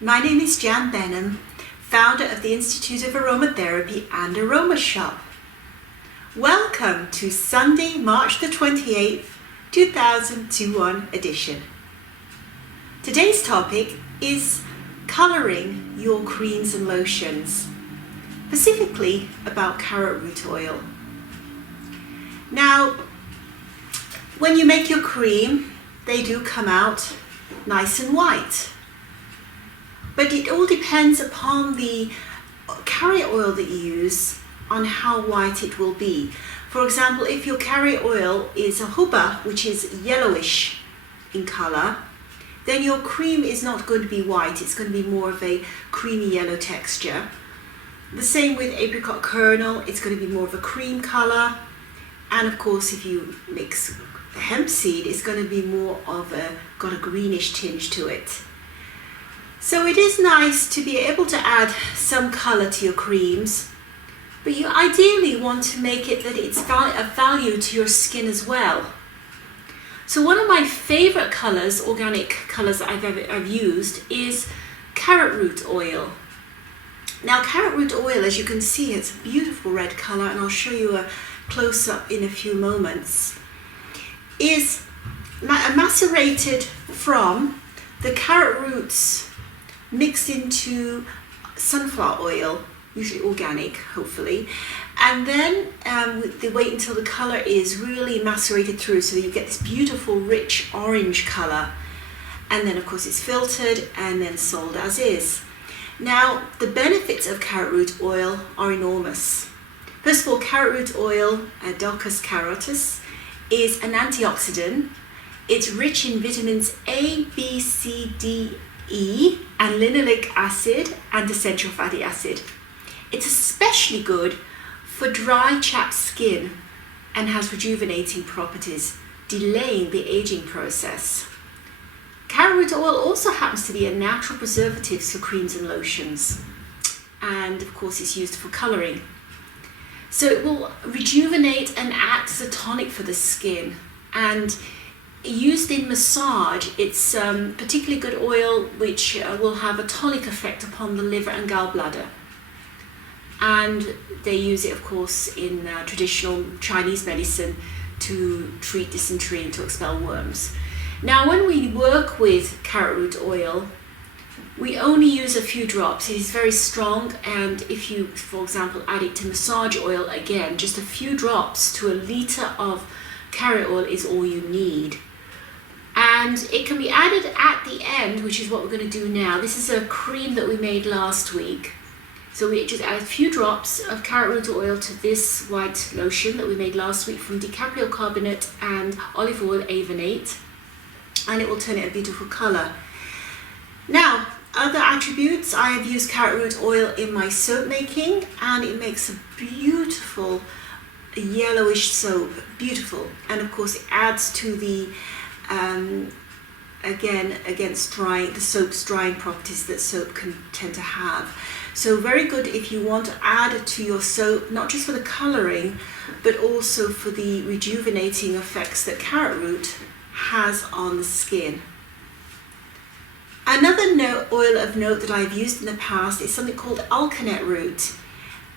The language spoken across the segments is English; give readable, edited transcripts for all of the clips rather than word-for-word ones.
My name is Jan Benham, founder of the Institute of Aromatherapy and Aroma Shop. Welcome to Sunday, March the 28th, 2021 edition. Today's topic is colouring your creams and lotions, specifically about carrot root oil. Now, when you make your cream, they do come out nice and white. But it all depends upon the carrot oil that you use on how white it will be. For example, if your carrot oil is a huba, which is yellowish in colour, then your cream is not going to be white, it's going to be more of a creamy yellow texture. The same with apricot kernel, it's going to be more of a cream colour. And of course, if you mix hemp seed, it's going to be more of got a greenish tinge to it. So it is nice to be able to add some colour to your creams, but you ideally want to make it that it's of value to your skin as well. So one of my favourite colours, organic colours that I've used, is carrot root oil. Now carrot root oil, as you can see, it's a beautiful red colour, and I'll show you a close-up in a few moments, is macerated from the carrot roots mixed into sunflower oil, usually organic, hopefully, and then they wait until the colour is really macerated through, so you get this beautiful rich orange colour, and then of course it's filtered and then sold as is. Now the benefits of carrot root oil are enormous. First of all, carrot root oil, Docus carotis, is an antioxidant. It's rich in vitamins A, B, C, D, E, and linoleic acid and essential fatty acid. It's especially good for dry, chapped skin and has rejuvenating properties, delaying the aging process. Carrot root oil also happens to be a natural preservative for creams and lotions, and of course it's used for colouring. So it will rejuvenate and act as a tonic for the skin, and used in massage, it's particularly good oil which will have a tonic effect upon the liver and gallbladder. And they use it, of course, in traditional Chinese medicine to treat dysentery and to expel worms. Now, when we work with carrot root oil, we only use a few drops. It is very strong, and if you, for example, add it to massage oil, again, just a few drops to a litre of carrot oil is all you need. And it can be added at the end, which is what we're going to do now. This is a cream that we made last week. So we just add a few drops of carrot root oil to this white lotion that we made last week from DiCaprio carbonate and olive oil avonate, and it will turn it a beautiful colour. Now, other attributes, I have used carrot root oil in my soap making, and it makes a beautiful yellowish soap, beautiful. And of course it adds to the against drying, the soap's drying properties that soap can tend to have. So very good if you want to add to your soap, not just for the colouring, but also for the rejuvenating effects that carrot root has on the skin. Another oil of note that I've used in the past is something called alkanet root.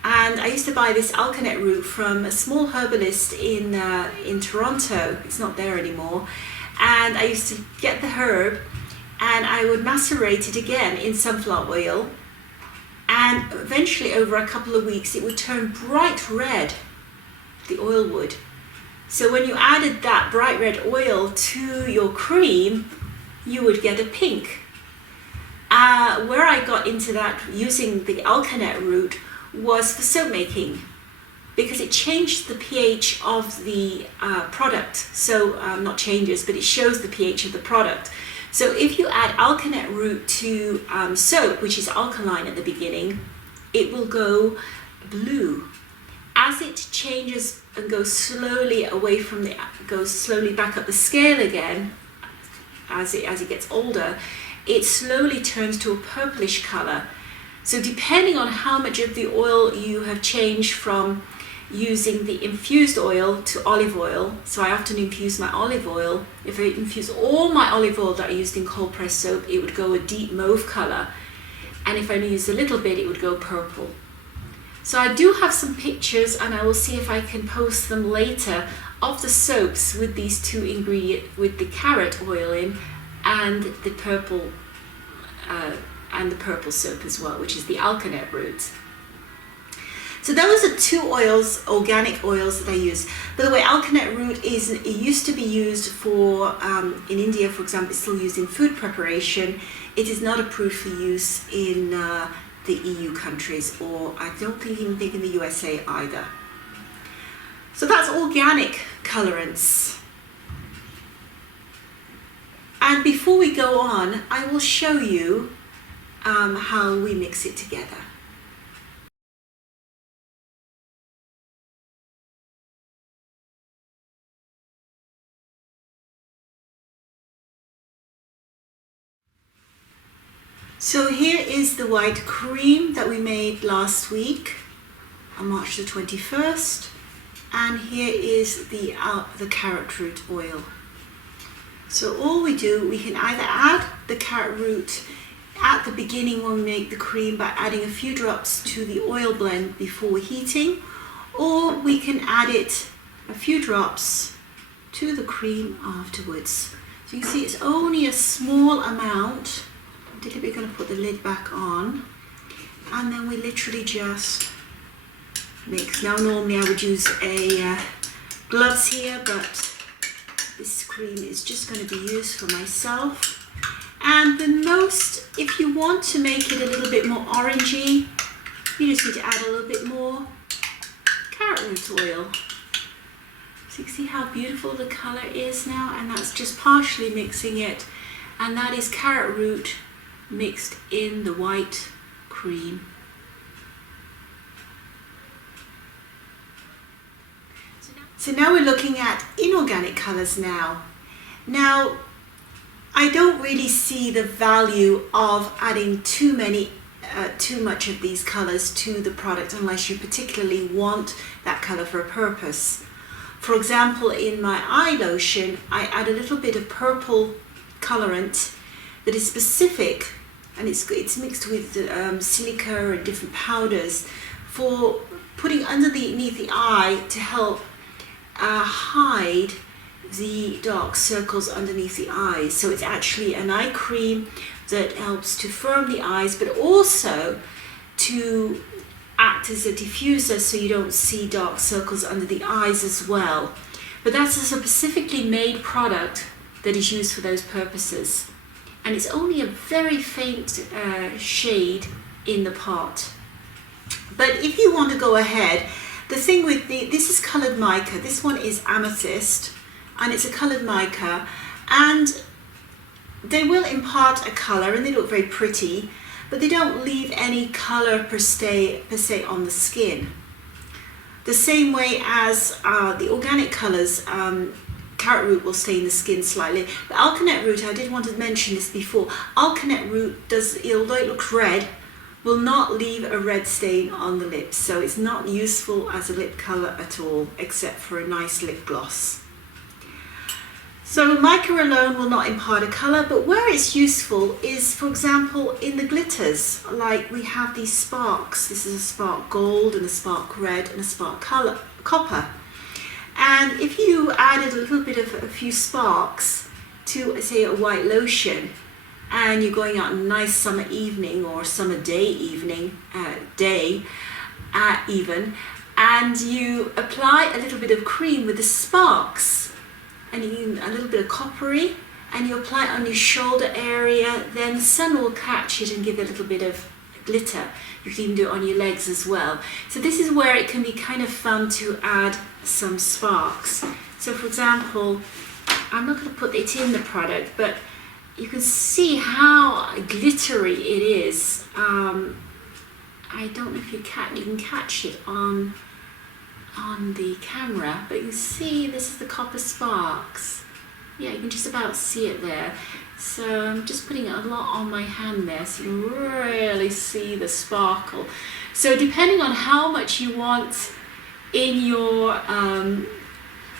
And I used to buy this alkanet root from a small herbalist in Toronto. It's not there anymore. And I used to get the herb and I would macerate it again in sunflower oil, and eventually over a couple of weeks it would turn bright red, the oil would. So when you added that bright red oil to your cream, you would get a pink. Where I got into that using the alkanet root was for soap making, because it changed the pH of the product. So not changes, but it shows the pH of the product. So if you add alkanet root to soap, which is alkaline at the beginning, it will go blue. As it changes and goes slowly away from goes slowly back up the scale again, as it gets older, it slowly turns to a purplish color. So depending on how much of the oil you have changed from using the infused oil to olive oil, so I often infuse my olive oil. If I infuse all my olive oil that I used in cold press soap, it would go a deep mauve color. and if I used a little bit, it would go purple. So I do have some pictures, and I will see if I can post them later, of the soaps with these two ingredients, with the carrot oil in and the purple soap as well, which is the alkanet root. So those are two oils, organic oils that I use. By the way, alkanet root it used to be used for, in India, for example, it's still used in food preparation. It is not approved for use in the EU countries, or I don't even think in the USA either. So that's organic colorants. And before we go on, I will show you how we mix it together. So here is the white cream that we made last week on March the 21st, and here is the carrot root oil. So all we do, we can either add the carrot root at the beginning when we make the cream by adding a few drops to the oil blend before heating, or we can add it a few drops to the cream afterwards. So you can see it's only a small amount. We're going to put the lid back on, and then we literally just mix. Now normally I would use gloves here, but this cream is just going to be used for myself. And if you want to make it a little bit more orangey, you just need to add a little bit more carrot root oil. So you can see how beautiful the colour is now, and that's just partially mixing it, and that is carrot root mixed in the white cream. So now we're looking at inorganic colours now. Now, I don't really see the value of adding too much of these colours to the product unless you particularly want that colour for a purpose. For example, in my eye lotion, I add a little bit of purple colorant that is specific, and it's mixed with silica and different powders for putting underneath the eye to help hide the dark circles underneath the eyes. So it's actually an eye cream that helps to firm the eyes, but also to act as a diffuser so you don't see dark circles under the eyes as well. But that's a specifically made product that is used for those purposes. And it's only a very faint shade in the pot. But if you want to go ahead, the thing with this is coloured mica. This one is amethyst, and it's a coloured mica, and they will impart a colour, and they look very pretty, but they don't leave any colour per se on the skin. The same way as the organic colours, carrot root will stay in the skin slightly. The alkanet root, I did want to mention this before, alkanet root although it looks red, will not leave a red stain on the lips, so it's not useful as a lip colour at all, except for a nice lip gloss. So mica alone will not impart a colour, but where it's useful is, for example, in the glitters. Like we have these sparks. This is a spark gold and a spark red and a spark copper. And if you added a little bit of a few sparks to, say, a white lotion, and you're going out on a nice summer evening or summer day even, and you apply a little bit of cream with the sparks, and a little bit of coppery, and you apply it on your shoulder area, then the sun will catch it and give it a little bit of glitter. You can even do it on your legs as well. So this is where it can be kind of fun to add some sparks. So for example, I'm not going to put it in the product, but you can see how glittery it is. I don't know if you can catch it on the camera, but you see this is the copper sparks. Yeah, you can just about see it there. So I'm just putting a lot on my hand there so you can really see the sparkle. So depending on how much you want in your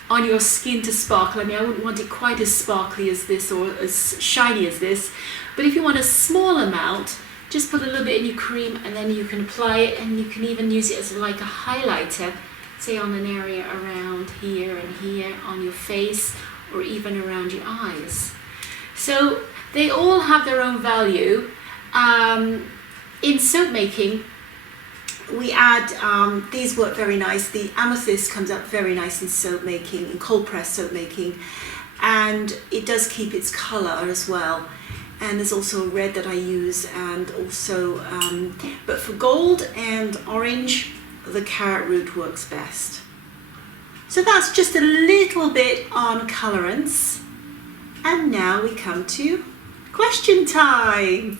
on your skin to sparkle, I mean, I wouldn't want it quite as sparkly as this or as shiny as this, but if you want a small amount, just put a little bit in your cream and then you can apply it, and you can even use it as like a highlighter, say on an area around here and here on your face, or even around your eyes. So they all have their own value. In soap making, we add, these work very nice. The amethyst comes out very nice in soap making, in cold press soap making, and it does keep its colour as well. And there's also a red that I use, and also, but for gold and orange, the carrot root works best. So that's just a little bit on colorants. And now we come to question time.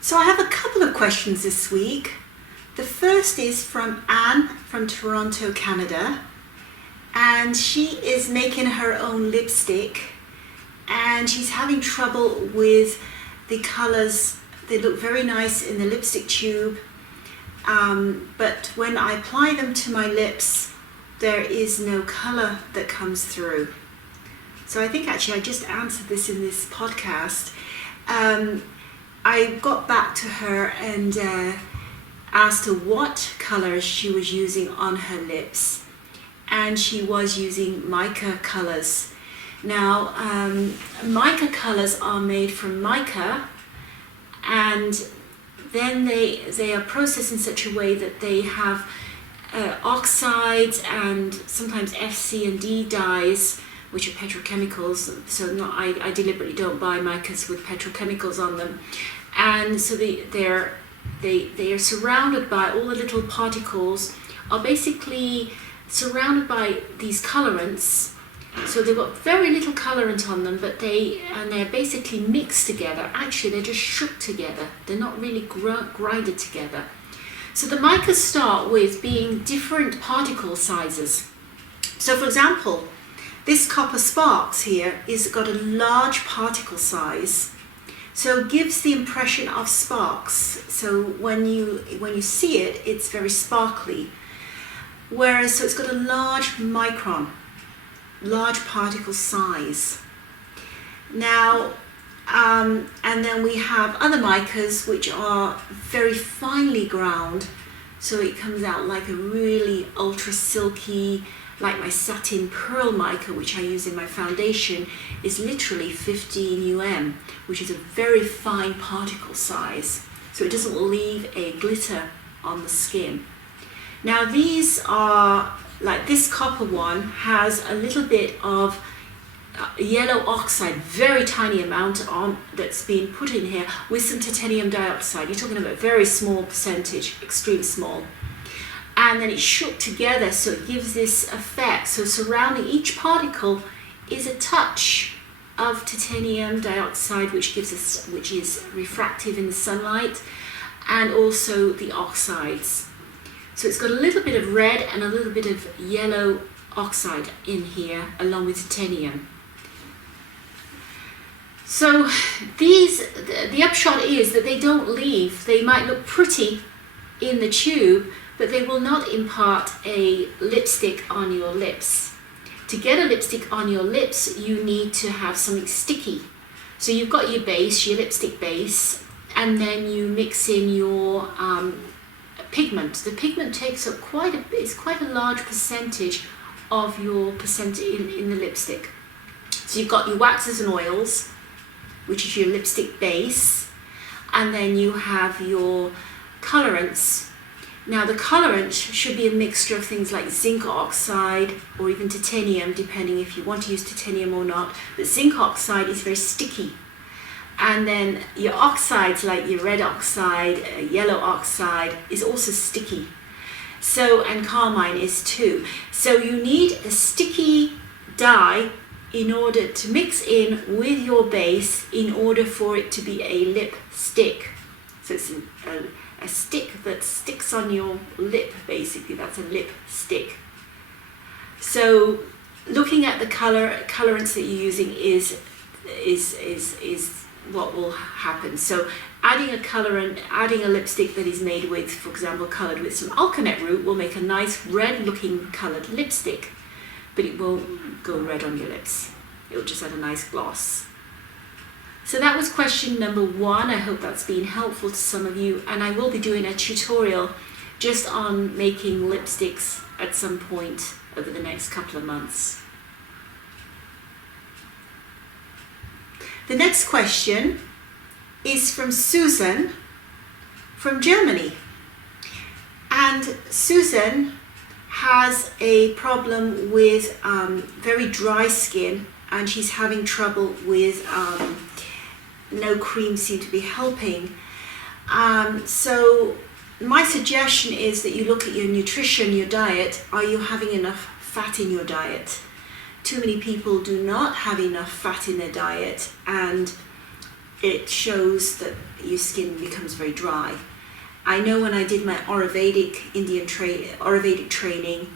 So I have a couple of questions this week. The first is from Anne from Toronto, Canada, and she is making her own lipstick, and she's having trouble with the colors. They look very nice in the lipstick tube, but when I apply them to my lips, there is no color that comes through. So I think actually I just answered this in this podcast. I got back to her and asked her what color she was using on her lips, and she was using mica colors. Now, mica colors are made from mica, and then they are processed in such a way that they have oxides and sometimes FC and D dyes, which are petrochemicals. So I deliberately don't buy micas with petrochemicals on them, and so they are surrounded by all the little particles, are basically surrounded by these colorants. So they've got very little colorant on them, but they're basically mixed together. Actually, they're just shook together. They're not really grinded together. So the micas start with being different particle sizes. So for example, this Copper Sparks here is got a large particle size, so it gives the impression of sparks. So when you see it, it's very sparkly. Whereas, so it's got a large micron, large particle size. Now, and then we have other micas which are very finely ground, so it comes out like a really ultra silky, like my satin pearl mica, which I use in my foundation, is literally 15 UM, which is a very fine particle size, so it doesn't leave a glitter on the skin. Now these are, like this copper one has a little bit of yellow oxide, very tiny amount on that's being put in here with some titanium dioxide. You're talking about a very small percentage, extreme small. And then it's shook together, so it gives this effect. So surrounding each particle is a touch of titanium dioxide, which is refractive in the sunlight, and also the oxides. So it's got a little bit of red and a little bit of yellow oxide in here, along with titanium. So the upshot is that they don't leave. They might look pretty in the tube, but they will not impart a lipstick on your lips. To get a lipstick on your lips, you need to have something sticky. So you've got your base, your lipstick base, and then you mix in your pigment. The pigment takes up quite a large percentage of your in the lipstick. So you've got your waxes and oils, which is your lipstick base, and then you have your colorants. Now the colorant should be a mixture of things like zinc oxide or even titanium, depending if you want to use titanium or not. But zinc oxide is very sticky. And then your oxides, like your red oxide, yellow oxide, is also sticky. So, and carmine is too. So you need a sticky dye in order to mix in with your base in order for it to be a lip stick. So it's a stick that sticks on your lip, basically. That's a lip stick. So looking at the colorants that you're using is what will happen. So adding a colorant, adding a lipstick that is made with, for example, colored with some alkanet root, will make a nice red looking colored lipstick. but it won't go red on your lips. It will just add a nice gloss. So that was question number 1. I hope that's been helpful to some of you, and I will be doing a tutorial just on making lipsticks at some point over the next couple of months. The next question is from Susan from Germany. And Susan has a problem with very dry skin, and she's having trouble with no cream seem to be helping. So my suggestion is that you look at your nutrition, your diet. Are you having enough fat in your diet? Too many people do not have enough fat in their diet, and it shows that your skin becomes very dry. I know when I did my Ayurvedic training,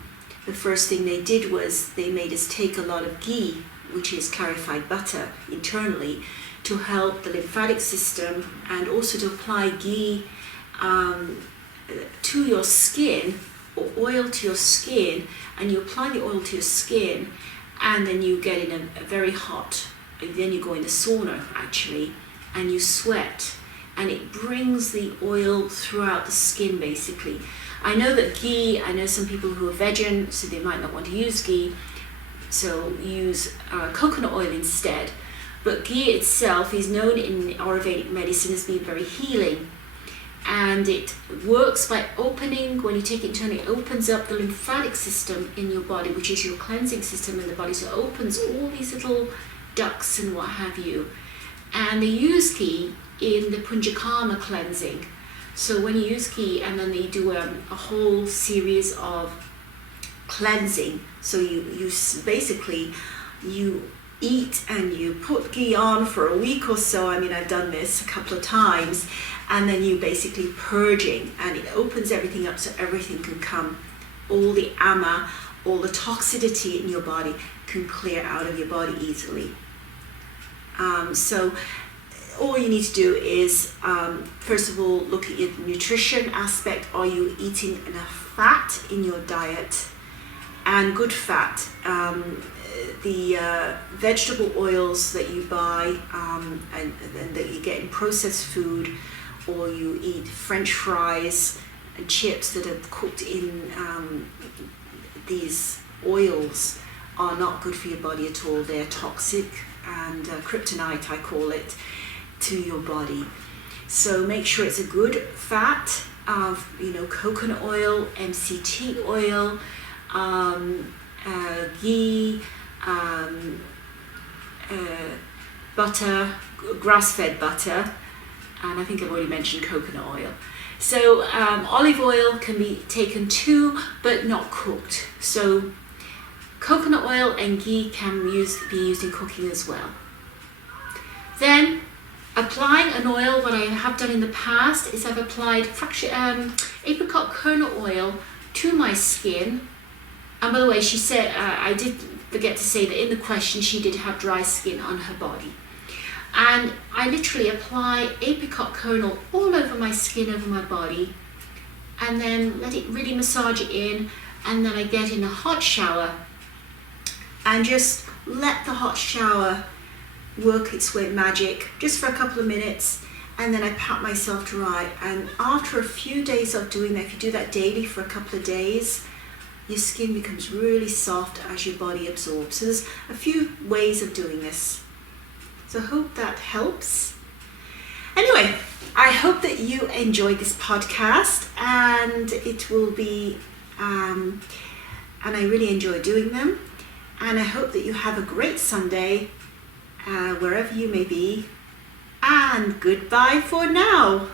the first thing they did was they made us take a lot of ghee, which is clarified butter, internally, to help the lymphatic system, and also to apply ghee to your skin, or oil to your skin, and you apply the oil to your skin, and then you get in a very hot, then you go in the sauna actually, and you sweat, and it brings the oil throughout the skin basically. I know that ghee, I know some people who are vegan, so they might not want to use ghee, so use coconut oil instead. But ghee itself is known in Ayurvedic medicine as being very healing, and it works by opening, when you take it internally, it opens up the lymphatic system in your body, which is your cleansing system in the body. So it opens all these little ducts and what have you. And they use ghee in the Punjakarma cleansing. So when you use ghee, and then they do a whole series of cleansing. So you basically, you eat and you put ghee on for a week or so. I mean, I've done this a couple of times, and then you basically purging, and it opens everything up so everything can come, all the ama, all the toxicity in your body can clear out of your body easily. So all you need to do is, first of all, look at your nutrition aspect. Are you eating enough fat in your diet? And good fat. The vegetable oils that you buy and that you get in processed food, or you eat French fries and chips that are cooked in these oils, are not good for your body at all. They're toxic and kryptonite, I call it, to your body. So make sure it's a good fat of, coconut oil, MCT oil, ghee, butter, grass-fed butter, and I think I've already mentioned coconut oil. So olive oil can be taken too, but not cooked. So coconut oil and ghee can be used in cooking as well. Then applying an oil, what I have done in the past is I've applied apricot kernel oil to my skin. And by the way, she said, I did forget to say that in the question she did have dry skin on her body. And I literally apply apricot kernel all over my skin, over my body, and then let it really massage it in, and then I get in a hot shower and just let the hot shower work its way magic just for a couple of minutes, and then I pat myself dry. And after a few days of doing that, if you do that daily for a couple of days, your skin becomes really soft as your body absorbs. So there's a few ways of doing this. So I hope that helps. Anyway, I hope that you enjoyed this podcast, and it will be, and I really enjoy doing them. And I hope that you have a great Sunday, wherever you may be. And goodbye for now.